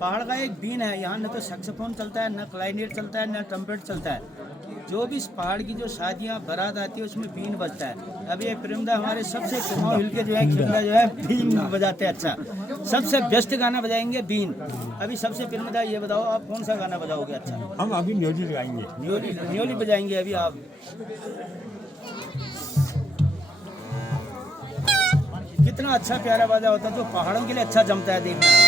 पहाड़ का एक बीन है, यहाँ न तो सैक्सोफोन चलता है, न क्लाइनेट चलता है, न ट्रम्पेट चलता है। जो भी इस पहाड़ की जो शादियाँ बारात आती है उसमें बीन बजता है। अभी ये प्रेमदा हमारे सबसे कुमाऊं हिल के जो है खिलदा जो है बीन बजाते हैं। अच्छा, सबसे बेस्ट गाना बजाएंगे बीन। अभी सबसे प्रेमदा ये बताओ आप कौन सा गाना बजाओगे? अच्छा, हम अभी न्योली गाएंगे। न्योली बजाएंगे अभी आप। कितना अच्छा प्यारा बाजा होता है जो पहाड़ों के लिए अच्छा जमता है देखना।